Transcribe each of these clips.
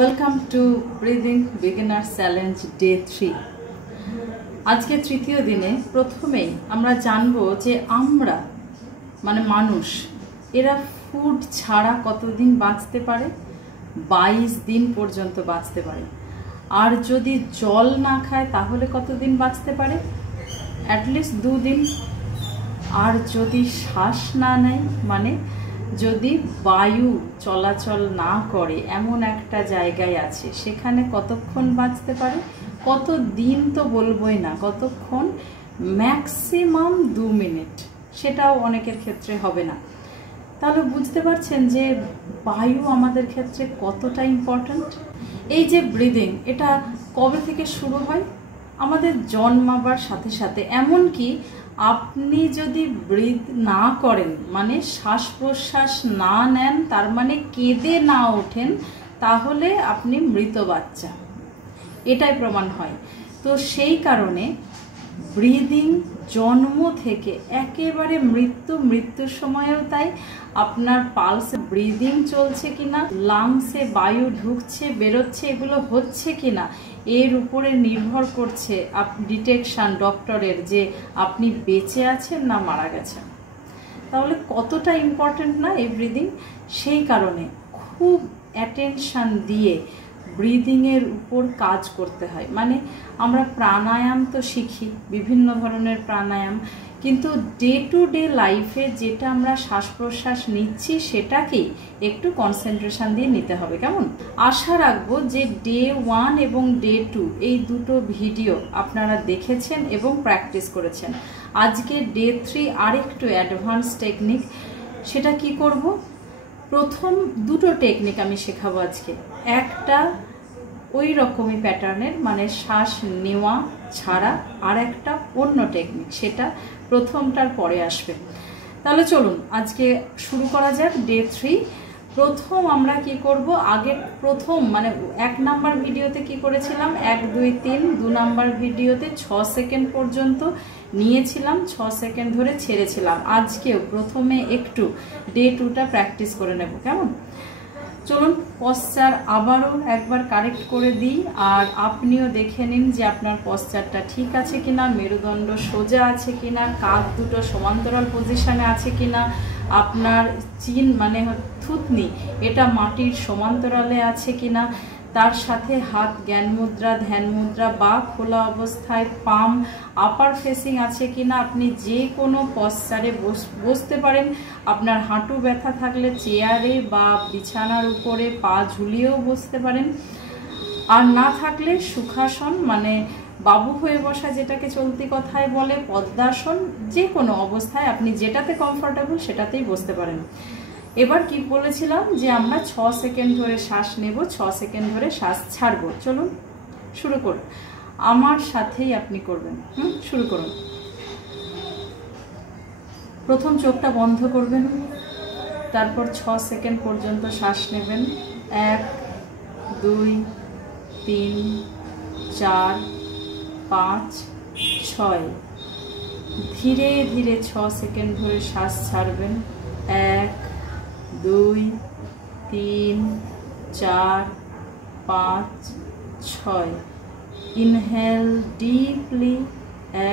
Welcome to breathing beginners challenge day 3। আজকে তৃতীয় দিনে প্রথমেই আমরা জানবো যে আমরা মানে মানুষ এরা ফুড ছাড়া কতদিন বাঁচতে পারে। 22 দিন পর্যন্ত বাঁচতে পারে। আর যদি জল না খায় তাহলে কতদিন বাঁচতে পারে? অ্যাটলিস্ট 2 দিন। আর যদি শ্বাস না নেয় মানে যদি বায়ু চলাচল না করে এমন একটা জায়গায় আছে সেখানে কতক্ষণ বাঁচতে পারে? কত দিন তো বলবোই না, কতক্ষণ, ম্যাক্সিমাম 2 মিনিট, সেটাও অনেকের ক্ষেত্রে হবে না। তাহলে বুঝতে পারছেন যে বায়ু আমাদের ক্ষেত্রে কতটা ইম্পর্ট্যান্ট। এই যে ব্রিদিং, এটা কবে থেকে শুরু হয়? আমাদের জন্মাবার সাথে সাথে। এমনকি আপনি যদি ব্রিথ না করেন মানে শ্বাস প্রশ্বাস না নেন, তার মানে কেঁদে না ওঠেন, তাহলে আপনি মৃত বাচ্চা, এটাই প্রমাণ হয়। তো সেই কারণে ব্রিদিং জন্ম থেকে একেবারে মৃত্যুর সময়ও তাই। আপনার পালসে ব্রিদিং চলছে কিনা, লাংসে বায়ু ঢুকছে বেরোচ্ছে এগুলো হচ্ছে কিনা, এর উপরে নির্ভর করছে ডিটেকশন ডক্টরের যে আপনি বেঁচে আছেন না মারা গেছেন। তাহলে কতটা ইম্পর্ট্যান্ট না এই ব্রিদিং। সেই কারণে খুব অ্যাটেনশন দিয়ে ব্রিদিংয়ের উপর কাজ করতে হয়। মানে আমরা প্রাণায়াম তো শিখি, বিভিন্ন ধরনের প্রাণায়াম, কিন্তু ডে টু ডে লাইফে যেটা আমরা শ্বাস প্রশ্বাস নিচ্ছি সেটাকেই একটু কনসেন্ট্রেশন দিয়ে নিতে হবে। কেমন? আশা রাখবো যে ডে 1 এবং ডে 2 এই দুটো ভিডিও আপনারা দেখেছেন এবং প্র্যাকটিস করেছেন। আজকে ডে 3 আরেকটু অ্যাডভান্স টেকনিক। সেটা কি করব? প্রথম দুটো টেকনিক আমি শেখাবো আজকে। একটা ওই রকমই প্যাটার্নের, মানে শ্বাস নেওয়া ছাড়া, আর একটা অন্য টেকনিক, সেটা প্রথমটার পরে আসবে। তাহলে চলুন আজকে শুরু করা যাক ডে 3। প্রথম আমরা কি করব, আগে প্রথম মানে 1 নাম্বার ভিডিওতে কি করেছিলাম, 1 2 3, 2 নাম্বার ভিডিওতে 6 সেকেন্ড পর্যন্ত নিয়েছিলাম, 6 সেকেন্ড ধরে ছেড়েছিলাম। আজকেও প্রথমে একটু ডে 2টা প্র্যাকটিস করে নেব। কেমন? চলুন পশ্চার আবারও একবার কারেক্ট করে দিই, আর আপনিও দেখে নিন যে আপনার পশ্চারটা ঠিক আছে কিনা, মেরুদণ্ড সোজা আছে কিনা, কাঁধ দুটো সমান্তরাল পজিশনে আছে কিনা, আপনার চিন মানে থুতনি এটা মাটির সমান্তরালে আছে কিনা, তার সাথে হাত জ্ঞান মুদ্রা, ধ্যান মুদ্রা বা খোলা অবস্থায় পাম আপার ফেসিং আছে কিনা। আপনি যে কোনো পশ্চারে বসতে পারেন। আপনার হাঁটু ব্যথা থাকলে চেয়ারে বা বিছানার উপরে পা ঝুলিয়েও বসতে পারেন। আর না থাকলে সুখাসন মানে বাবু হয়ে বসা, যেটাকে চলতি কথায় বলে পদ্মাসন, যে কোনো অবস্থায় আপনি যেটাতে কমফোর্টেবল সেটাতেই বসতে পারেন। এবার কি বলেছিলাম যে আমরা 6 সেকেন্ড ধরে শ্বাস নেব, 6 সেকেন্ড ধরে শ্বাস ছাড়বো। চলুন শুরু করুন, আমার সাথেই আপনি করবেন। শুরু করুন। প্রথম চোখটা বন্ধ করবেন, তারপর 6 সেকেন্ড পর্যন্ত শ্বাস নেবেন। 1 2 3 4 5 6। ধীরে ধীরে 6 সেকেন্ড ধরে শ্বাস ছাড়বেন। 1 2 3 4 5 6। Inhale deeply.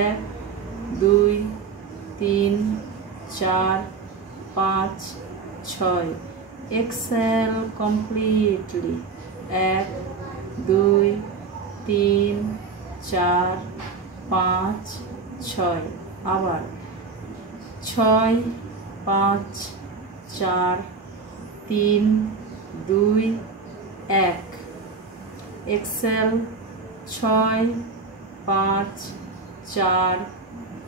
1 2 3 4 5 6। Exhale completely. 1 2 3 4 5 6। আবার 6 5 4 3 2 1। এক্সেল। 6 5 4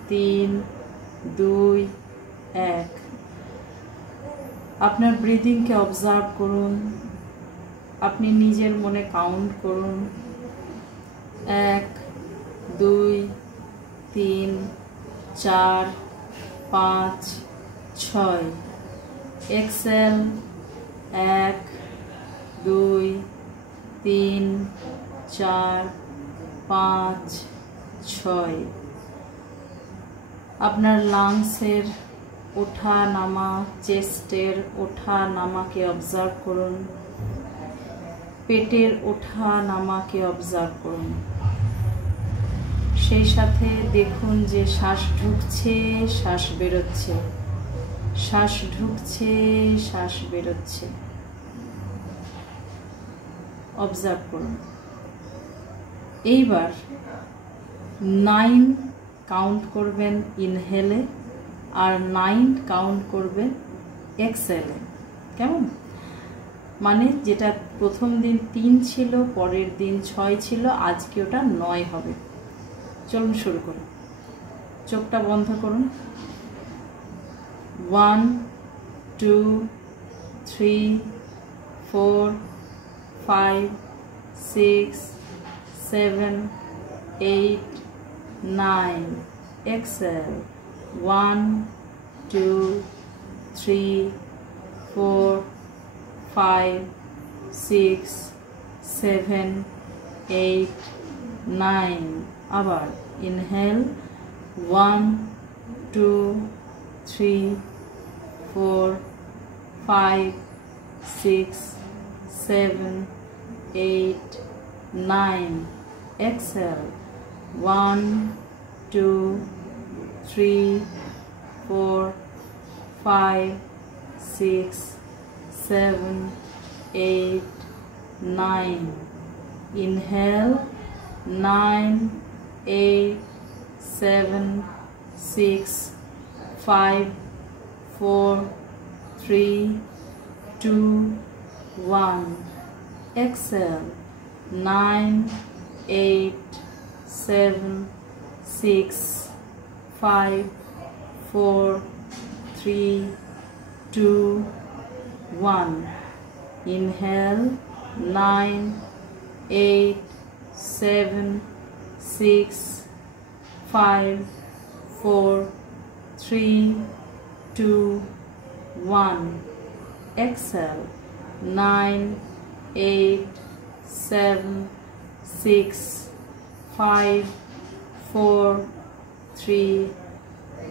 3 2 1। আপনার ব্রিদিংকে অবজার্ভ করুন। আপনি নিজের মনে কাউন্ট করুন। 1 2 3 4 5 6। এক্সেল। 1 2 3 4 5 6। আপনার লাংসের ওঠা নামা, চেস্টের ওঠা নামাকে অবজার্ভ করুন। পেটের ওঠা নামাকে অবজার্ভ করুন। সেই সাথে দেখুন যে শ্বাস ঢুকছে, শ্বাস বেরোচ্ছে, শ্বাস ঢুকছে, শ্বাস বেরোচ্ছে। অবজার্ভ করুন। এইবার 9 কাউন্ট করবেন ইনহেলে আর 9 কাউন্ট করবেন এক্সহেলে। কেমন? মানে যেটা প্রথম দিন 3 ছিল, পরের দিন 6 ছিল, আজকে ওটা 9 হবে। চলুন শুরু করুন। চোখটা বন্ধ করুন। 1 2 3 4 5 6 7 8 9 exhale 1 2 3 4 5 6 7 8 9 আবার inhale 1 2 3 4 5 6 7 8 9 exhale 1 2 3 4 5 6 7 8 9 inhale 9 8 7 6 5 4 3 2 1 exhale 9 8 7 6 5 4 3 2 1 inhale 9 8 7 6 5 4 3 2 1 exhale 9 8 7 6 5 4 3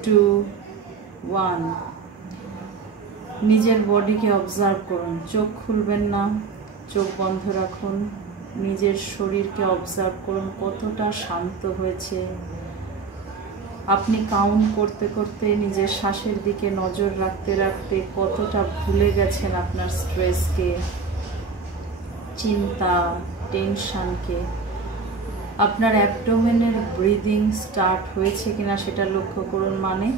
2 1 নিজের বডিকে অবজার্ভ করুন। চোখ খুলবেন না, চোখ বন্ধ রাখুন। নিজের শরীরকে অবজার্ভ করুন কতটা শান্ত হয়েছে। আপনি কাউন্ট করতে করতে নিজের শ্বাসের দিকে নজর রাখতে রাখতে কতটা ভুলে গেছেন আপনার স্ট্রেসকে, চিন্তা, টেনশনকে। আপনার অ্যাবডোমেনের ব্রিদিং স্টার্ট হয়েছে কিনা সেটা লক্ষ্য করুন। মানে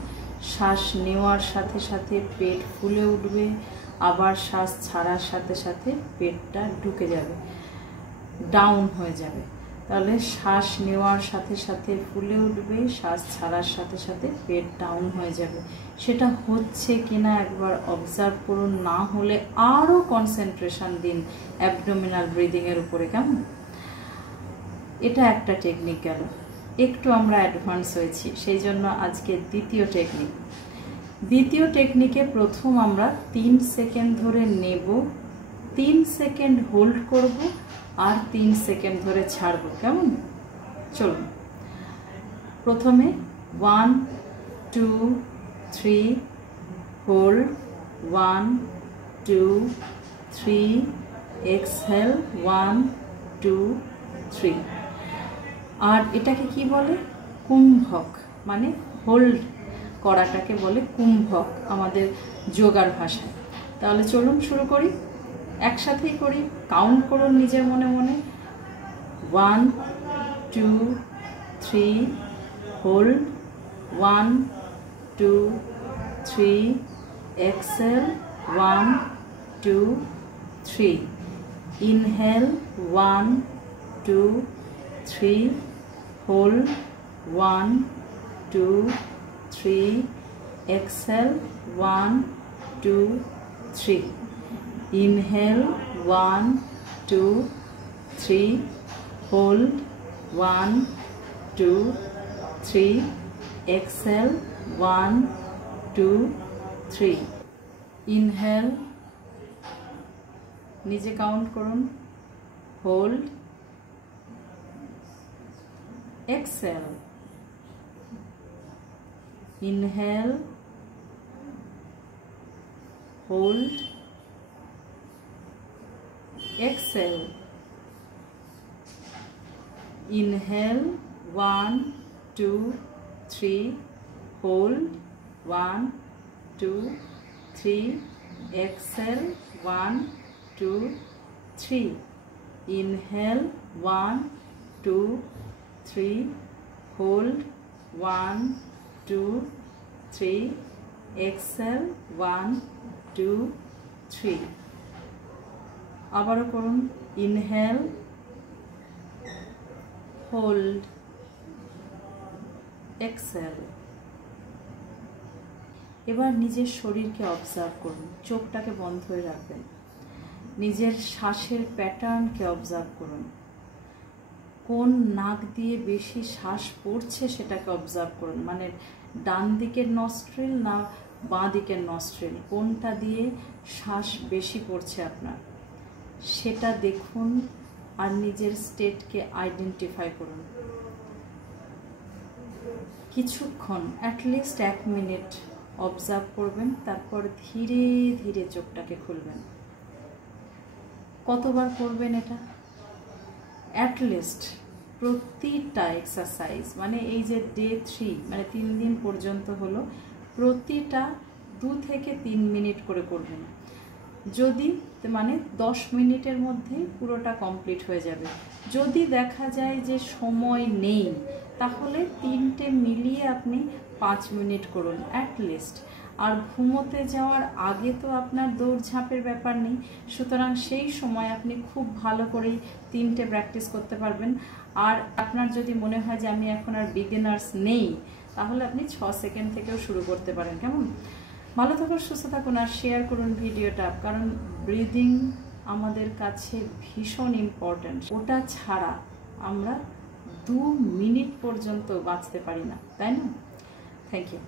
শ্বাস নেওয়ার সাথে সাথে পেট ফুলে উঠবে, আবার শ্বাস ছাড়ার সাথে সাথে পেটটা ঢুকে যাবে, ডাউন হয়ে যাবে। তাহলে শ্বাস নেওয়ার সাথে সাথে ফুলে উঠবে, শ্বাস ছাড়ার সাথে সাথে পেট ডাউন হয়ে যাবে। সেটা হচ্ছে কিনা একবার অবজার্ভ করুন। না হলে আরও কনসেন্ট্রেশন দিন অ্যাবডোমিনাল ব্রিদিংয়ের উপরে। কেমন? এটা একটা টেকনিক গেল। একটু আমরা অ্যাডভান্স হয়েছি, সেই জন্য আজকে দ্বিতীয় টেকনিক। দ্বিতীয় টেকনিকে প্রথম আমরা 3 সেকেন্ড ধরে নেব, 3 সেকেন্ড হোল্ড করব, আর 3 সেকেন্ড ধরে ছাড়ব। কেমন? চলুন। প্রথমে 1 2 3 হোল্ড, 1 2 3 এক্সহেল 1 2 3। আর এটাকে কি বলে? কুম্ভক। মানে হোল্ড করাটাকে বলে কুম্ভক আমাদের যোগার ভাষায়। তাহলে চলুন শুরু করি, একসাথেই করি। কাউন্ট করুন নিজের মনে মনে। 1 2 3 hold, 1 2 3 exhale 1 2 3 inhale 1 2 3 hold, 1 2 3 exhale 1 2 3 inhale 1 2 3 hold 1 2 3 exhale 1 2 3 inhale নিজে কাউন্ট করুন, hold, exhale, inhale, hold, exhale, inhale 1 2 3, hold 1 2 3, exhale 1 2 3, inhale 1 2 3, hold 1 2 3, exhale 1 2 3. আবারও করুন, inhale, hold, exhale. এবার নিজের শরীরকে অবজার্ভ করুন, চোখটাকে বন্ধ হয়ে রাখবেন, নিজের শ্বাসের প্যাটার্নকে অবজার্ভ করুন, কোন নাক দিয়ে বেশি শ্বাস পড়ছে সেটাকে অবজার্ভ করুন, মানে ডান দিকের নস্ট্রিল না বাঁ দিকের নস্ট্রিল, কোনটা দিয়ে শ্বাস বেশি পড়ছে আপনার সেটা দেখুন আর নিজের স্টেটকে আইডেন্টিফাই করুন। কিছুক্ষণ অ্যাটলিস্ট 1 মিনিট অবজার্ভ করবেন, তারপর ধীরে ধীরে চোখটাকে খুলবেন। কতবার করবেন এটা? অ্যাটলিস্ট প্রতিটা এক্সারসাইজ, মানে এই যে ডে 3 মানে 3 দিন পর্যন্ত হলো, প্রতিটা 2 থেকে 3 মিনিট করে করবেন। যদি মানে 10 মিনিটের মধ্যেই পুরোটা কমপ্লিট হয়ে যাবে। যদি দেখা যায় যে সময় নেই, তাহলে 3টে মিলিয়ে আপনি 5 মিনিট করুন অ্যাটলিস্ট। আর ঘুমোতে যাওয়ার আগে তো আপনার দৌড়ঝাঁপের ব্যাপার নেই, সুতরাং সেই সময় আপনি খুব ভালো করেই 3টে প্র্যাকটিস করতে পারবেন। আর আপনার যদি মনে হয় যে আমি এখন আর বিগিনার্স নেই, তাহলে আপনি 6 সেকেন্ড থেকেও শুরু করতে পারেন। কেমন? ভালো থাকুন, সুস্থ থাকুন, আর শেয়ার করুন ভিডিওটা, কারণ ব্রিদিং আমাদের কাছে ভীষণ ইম্পর্ট্যান্ট। ওটা ছাড়া আমরা 2 মিনিট পর্যন্ত বাঁচতে পারি না, তাই না? Thank you.